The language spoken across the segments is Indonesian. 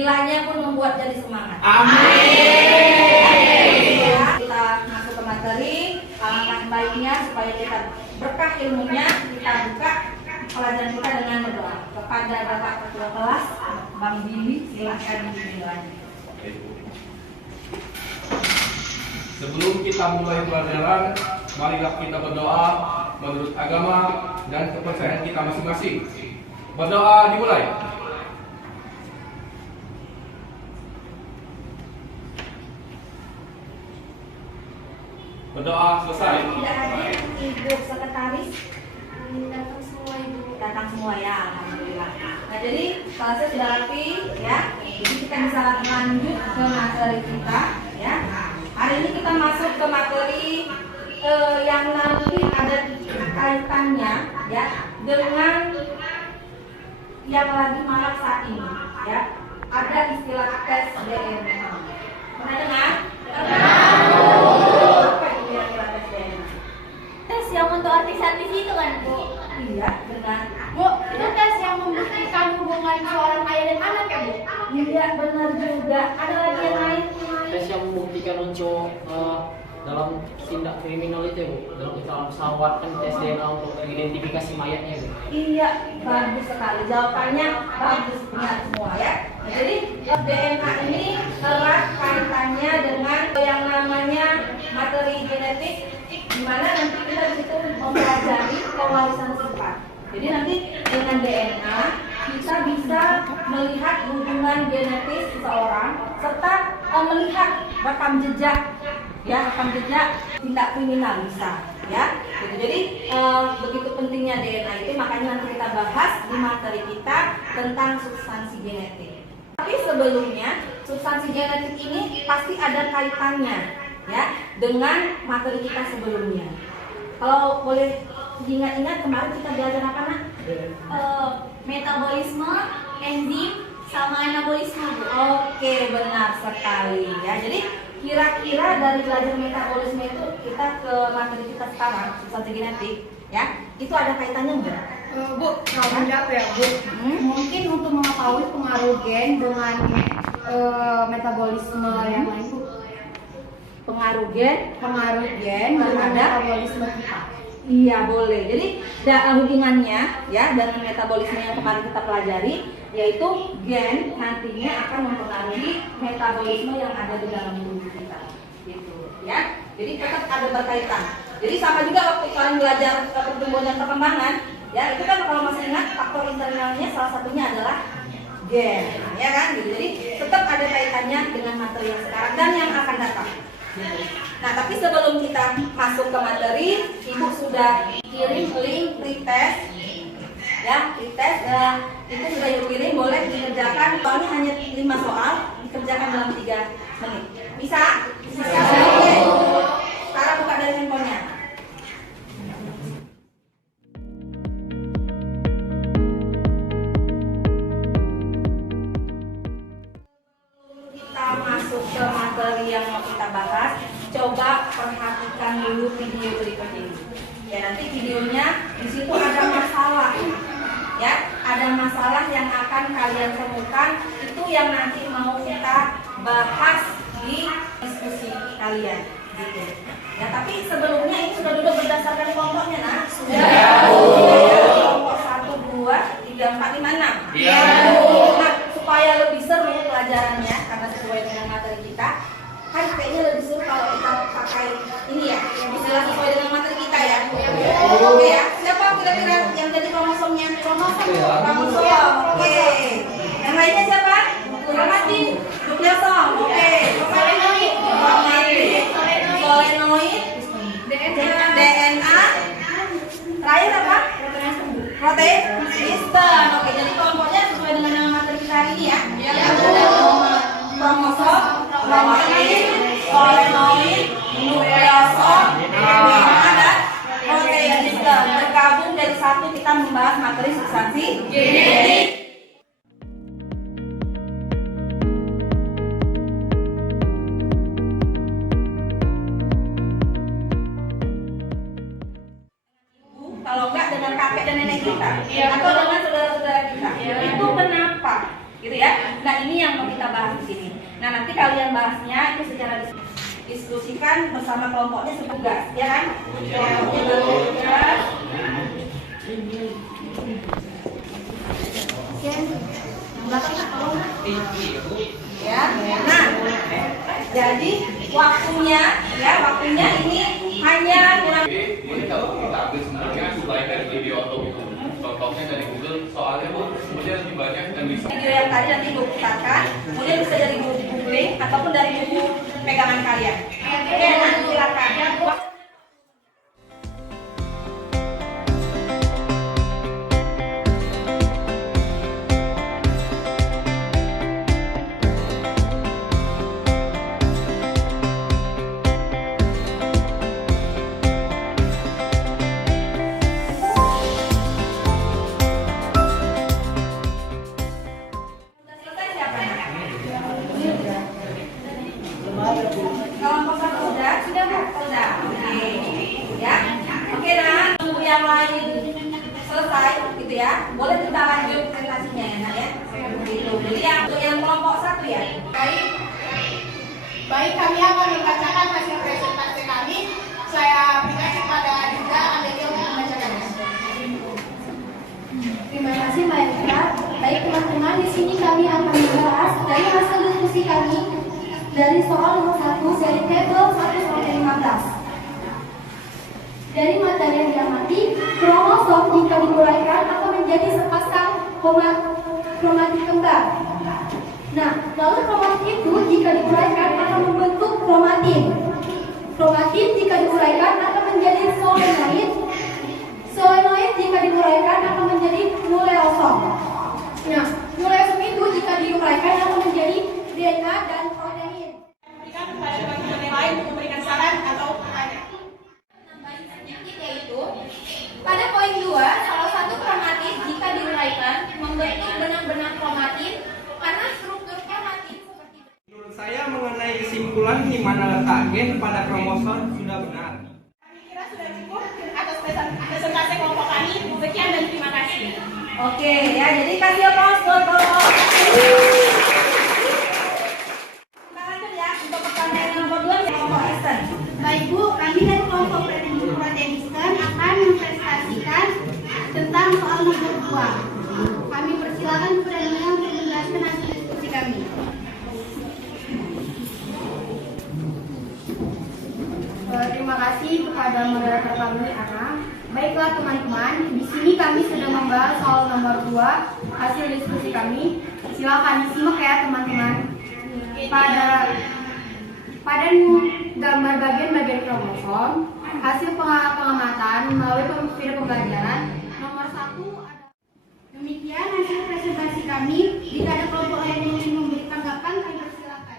nilainya pun membuat jadi semangat. Amin. Ya, kita masuk ke materi. Alangkah baiknya supaya kita berkah ilmunya, kita buka pelajaran kita dengan berdoa. Kepada Bapak Ketua Kelas, Bang Billy, silakan dimulai. Sebelum kita mulai pelajaran, marilah kita berdoa menurut agama dan kepercayaan kita masing-masing. Berdoa dimulai. Berdoa selesai. Tidak hadir Ibu Sekretaris. Datang semua Ibu. Datang semua ya, alhamdulillah. Nah jadi kelasnya sudah rapi ya. Jadi kita bisa lanjut ke materi kita ya. Hari ini kita masuk ke materi yang nanti ada kaitannya ya dengan yang lagi marak saat ini ya. Ada istilah tes DNA. Pernah dengar? Apa itu yang tes DNA? Tes yang untuk artis-artis itu kan Bu? Iya, benar. Bu, itu tes yang membuktikan hubungan seorang ayah dan anak ya Bu? Iya, benar juga. Ada lagi yang lain? Tes yang membuktikan untuk dalam tindak kriminal itu Bu, dalam kecelakaan pesawat kan tes DNA untuk identifikasi mayatnya Bu. Iya, bagus sekali. Jawabannya bagus, benar semua ya. Nah, jadi DNA ini erat kaitannya dengan yang namanya materi genetik, di mana nanti kita di situ mempelajari pewarisan sifat. Jadi nanti dengan DNA kita bisa melihat hubungan genetis seseorang serta melihat rekam jejak ya, rekam jejak tindak kriminal bisa ya. Gitu. Jadi begitu pentingnya DNA itu, makanya nanti kita bahas di materi kita tentang substansi genetik. Tapi sebelumnya substansi genetik ini pasti ada kaitannya ya dengan materi kita sebelumnya. Kalau boleh diingat-ingat kemarin kita belajar apa nak? Metabolisme, enzim, sama anabolisme Bu. Oke, benar sekali ya. Jadi kira-kira dari belajar metabolisme itu kita ke materi kita sekarang substansi genetik ya, itu ada kaitannya enggak? Bu, kalau menjawab ya Bu, mungkin untuk mengetahui pengaruh gen dengan metabolisme yang lain Bu, Pengaruh gen? pengaruh gen dengan Terhadap? metabolisme kita. Iya boleh. Jadi hubungannya ya dengan metabolisme yang kemarin kita pelajari, yaitu gen nantinya akan mempengaruhi metabolisme yang ada di dalam tubuh kita, gitu ya. Jadi tetap ada berkaitan. Jadi sama juga waktu kalian belajar pertumbuhan dan perkembangan, ya itu kan kalau masih ingat faktor internalnya salah satunya adalah gen, ya kan? Gitu. Jadi tetap ada kaitannya dengan materi yang sekarang dan yang akan datang. Nah, tapi sebelum kita masuk ke materi, Ibu sudah kirim link pretest, ya, pretest, itu sudah Ibu kirim, boleh dikerjakan. Soalnya hanya 5 soal, dikerjakan dalam 3 menit. Bisa? Bisa. Oke. Sekarang buka dari handphonenya. Kita masuk ke materi yang mau kita bahas, coba perhatikan dulu video berikut ini. Ya, nanti videonya di situ ada masalah. Ya, ada masalah yang akan kalian temukan, itu yang nanti mau kita bahas di diskusi kalian gitu. Ya, tapi sebelumnya ini sudah duduk berdasarkan kelompoknya, nah? Sudah. Ya, kelompok 1 2 3 4 5 6. Iya. Nah, supaya lebih seru pelajarannya karena sesuai dengan materi kita, kan kayaknya lebih seru kalau kita pakai ini ya, yang istilah sesuai dengan materi kita ya. Oke ya. Siapa kira-kira yang jadi kromosomnya? Kromosom. Oke. Yang lainnya siapa? Rahmatin. Nukleosom. Oke. Solenoid. Solenoid. DNA. Terakhir apa? Protein. Kristen. Oke, jadi kelompoknya sesuai dengan nama materi kita hari ini ya. Yang ada kromosom, kromatin, solenoid, nukleosom, DNA dan protein. Kristen. Bergabung dari satu kita membahas materi substansi genetik. Kalau enggak dengan kakek dan nenek kita, atau dengan saudara-saudara kita. Itu kenapa? gitu ya. Nah ini yang mau kita bahas di sini. Nah nanti kalian bahasnya itu secara diskusikan bersama kelompoknya setugas, ya kan? Kelompoknya bertugas. Ya, nah, jadi waktunya ini hanya kurang. Ini kalau kita ambil semuanya selain dari video atau contohnya dari Google, soalnya Bu, kemudian lebih banyak dan bisa. Video yang tadi nanti gue putarkan, kemudian bisa dari buku googling ataupun dari buku pegangan kalian. Oke, nah silakan. Kelompok satu sudah Bu? Sudah. Oke. Ya. Oke, nah, tunggu yang lain selesai gitu ya. Boleh kita lanjut presentasinya ya, Nak ya. Gitu. Jadi yang kelompok satu ya. Baik, kami akan membacakan hasil presentasi kami. Saya berikan kepada Dinda Amelia untuk membacakannya. Terima kasih Mbak Eka. Baik teman-teman, di sini kami akan membahas dari hasil diskusi kami dari soal nomor 1 dari tabel 1 sampai 15. Dari materi yang diamati, kromosom jika diuraikan akan menjadi sepasang kromatik kembar. Nah, lalu kromatik itu jika diuraikan akan membentuk kromatin. Kromatin jika diuraikan akan menjadi solenoid. Solenoid jika diuraikan akan menjadi nukleosom. Nah, nukleosom itu jika diuraikan akan menjadi DNA dan protein. Berikan kepada teman-teman yang lain untuk memberikan saran atau pertanyaan. Yaitu pada poin 2, salah satu kromatin jika diuraikan membentuk benang-benang kromatin karena struktur kromatin seperti Menurut saya mengenai kesimpulan di mana letak gen pada kromosom sudah benar. Kami kira sudah cukup atas presentasi kelompok kami. Sekian dan terima kasih. Oke ya, jadi kasih aplaus buat kelompok. Kita lanjut ya untuk pertanyaan nomor 2 kelompok Kristen. Baik Bu, kami dari kelompok Proteinisten akan mempresentasikan tentang soal nomor 2. Kami persilakan kepada Nina untuk menjelaskan hasil diskusi kami. Terima kasih kepada moderator kami, Ana. Baiklah teman-teman, di sini kami sedang membahas soal nomor 2 hasil diskusi kami. Silakan disimak ya teman-teman. Pada gambar bagian-bagian kromosom, hasil pengamatan melalui video pembelajaran nomor 1 ada. Demikian hasil presentasi kami. Jika ada kelompok lain yang ingin memberi tanggapan, kami persilakan.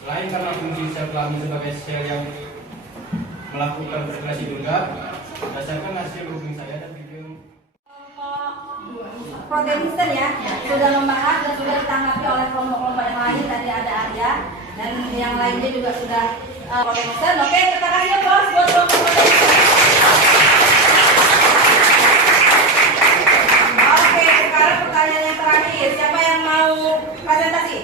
Selain karena fungsi sel kelamin sebagai sel yang melakukan sekresi juga, berdasarkan hasil grouping saya dan video Proteinisten ya sudah membahas dan sudah ditanggapi oleh kelompok-kelompok yang lain. Tadi ada Arya dan yang lainnya juga sudah proteinisten. Oke, kita kasih aplaus buat kelompok proteinisten. Oke, sekarang pertanyaan yang terakhir, siapa yang mau presentasi?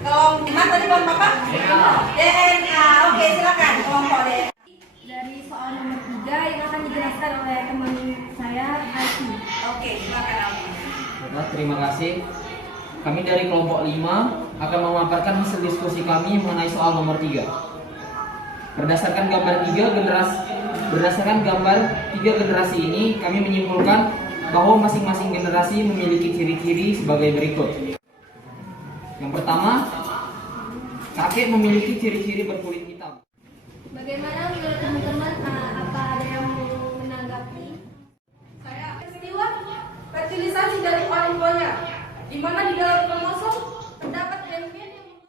Kelompok mana tadi kelompok apa? DNA. Oke, silakan kelompok DNA. Dari soal nomor 3 yang akan dijelaskan oleh teman saya, Alfi. Oke, silakan Alfi. Baiklah, terima kasih. Kami dari kelompok 5 akan memaparkan hasil diskusi kami mengenai soal nomor 3. Berdasarkan gambar 3 generasi ini, kami menyimpulkan bahwa masing-masing generasi memiliki ciri-ciri sebagai berikut. Yang pertama, kakek memiliki ciri-ciri berkulit hitam. Bagaimana menurut teman-teman? Apa ada yang mau menanggapi? Saya peristiwa fertilisasi dari orang tuanya, di mana di dalam kromosom terdapat gen-gen yang.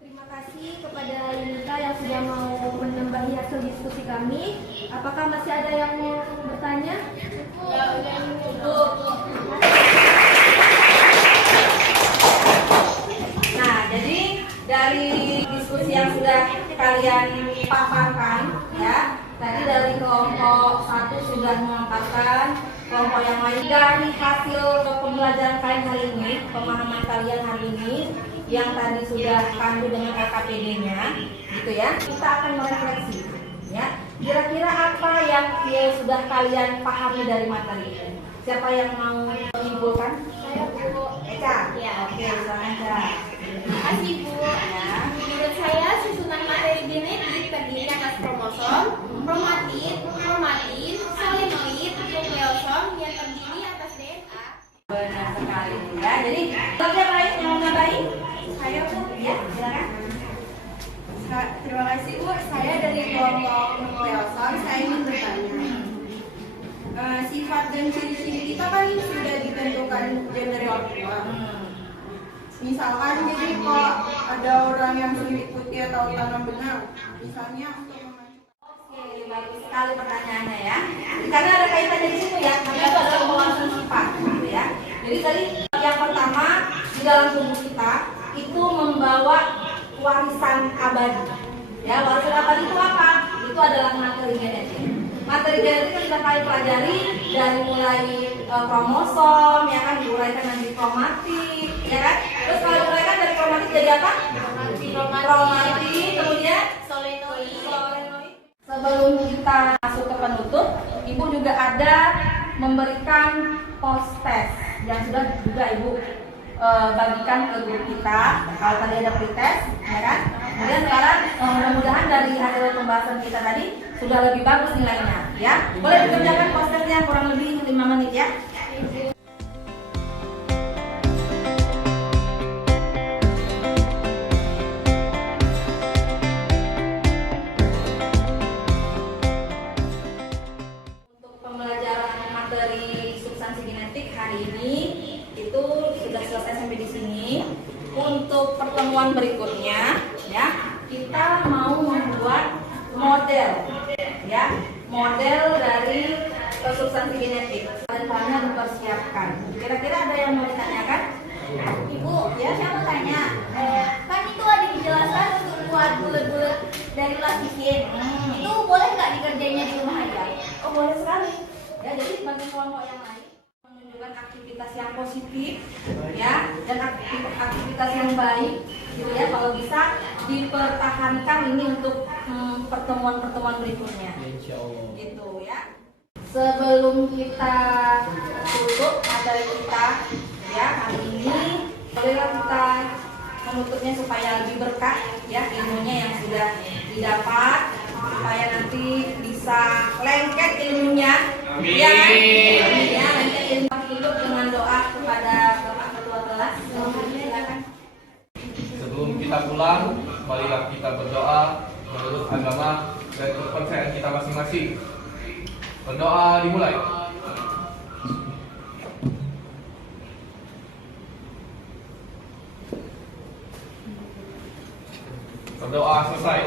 Terima kasih kepada Yunita yang sudah mau menambahi hasil diskusi kami. Apakah masih ada yang mau bertanya? Cukup. Nah, jadi dari diskusi yang sudah kalian paparkan ya, tadi dari kelompok 1 sudah memaparkan kelompok yang lain. Dari hasil pembelajaran kalian hari ini, pemahaman kalian hari ini yang tadi sudah pandu dengan LKPD-nya, gitu ya. Kita akan merefleksi, ya. Kira-kira apa yang sudah kalian pahami dari materi ini? Siapa yang mau menyimpulkan? Saya Bu. Eka. Ya. Oke, silakan Eka. Terima kasih Bu. Menurut saya susunan materi genetik terdiri atas kromosom, kromatid, solenoid, nukleosom yang terdiri atas DNA. Benar sekali ya. Jadi siapa lain yang mau nambahin? Saya Bu. Ya, silakan. Terima kasih Bu. Saya dari kelompok nukleosom. Saya ingin bertanya. Sifat dan ciri-ciri kita kan sudah ditentukan dari orang tua. Misalkan jadi kalau ada orang yang kulit putih atau tanam benang, misalnya untuk Oke, bagus sekali pertanyaannya ya. Karena ada kaitannya di situ ya, karena itu adalah pembahasan sifat, gitu ya. Jadi tadi yang pertama di dalam tubuh kita itu membawa warisan abadi. Ya, warisan abadi itu apa? Itu adalah materi genetik. Materi genetik yang kita kalian pelajari dari mulai kromosom, ya kan, diuraikan nanti kromatid, ya kan. Terus kalau diuraikan dari kromatid jadi apa? Kromatid, kemudian solenoid. Sebelum kita masuk ke penutup, Ibu juga ada memberikan post test yang sudah juga Ibu bagikan ke grup kita. Kalau tadi ada pretest, ya kan? Kemudian sekarang mudah-mudahan dari hasil pembahasan kita tadi sudah lebih bagus nilainya, ya. Boleh dikerjakan post testnya kurang lebih 5 menit ya. Materi substansi genetik hari ini itu sudah selesai sampai di sini. Untuk pertemuan berikutnya, ya, kita mau membuat model, ya, model dari substansi genetik. Kalian dipersiapkan. Kira-kira ada yang mau ditanyakan? Ibu, ya saya mau tanya, kan itu ada dijelaskan untuk buat bulat-bulat dari plastikin. Itu boleh nggak dikerjainnya di rumah aja? Oh, boleh sekali. Ya, jadi bagi kelompok yang lain menunjukkan aktivitas yang positif, ya, dan aktivitas yang baik, gitu ya. Kalau bisa dipertahankan ini untuk pertemuan-pertemuan berikutnya. Gitu ya. Sebelum kita tutup materi kita, ya, hari ini, bolehlah kita menutupnya supaya lebih berkah, ya, ilmunya yang sudah didapat, supaya nanti bisa lengket ilmunya. Amin. Ya, ya, lengket ilmu. Tutup dengan doa kepada Bapak Ketua kelas. Silakan. Sebelum kita pulang, marilah kita berdoa menurut agama dan kepercayaan kita masing-masing. Berdoa dimulai. Berdoa selesai.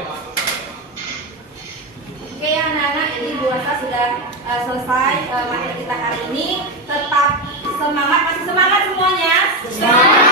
Oke ya anak-anak, ini Bu Asa sudah selesai materi kita hari ini. Tetap semangat, masih semangat semuanya? Semangat!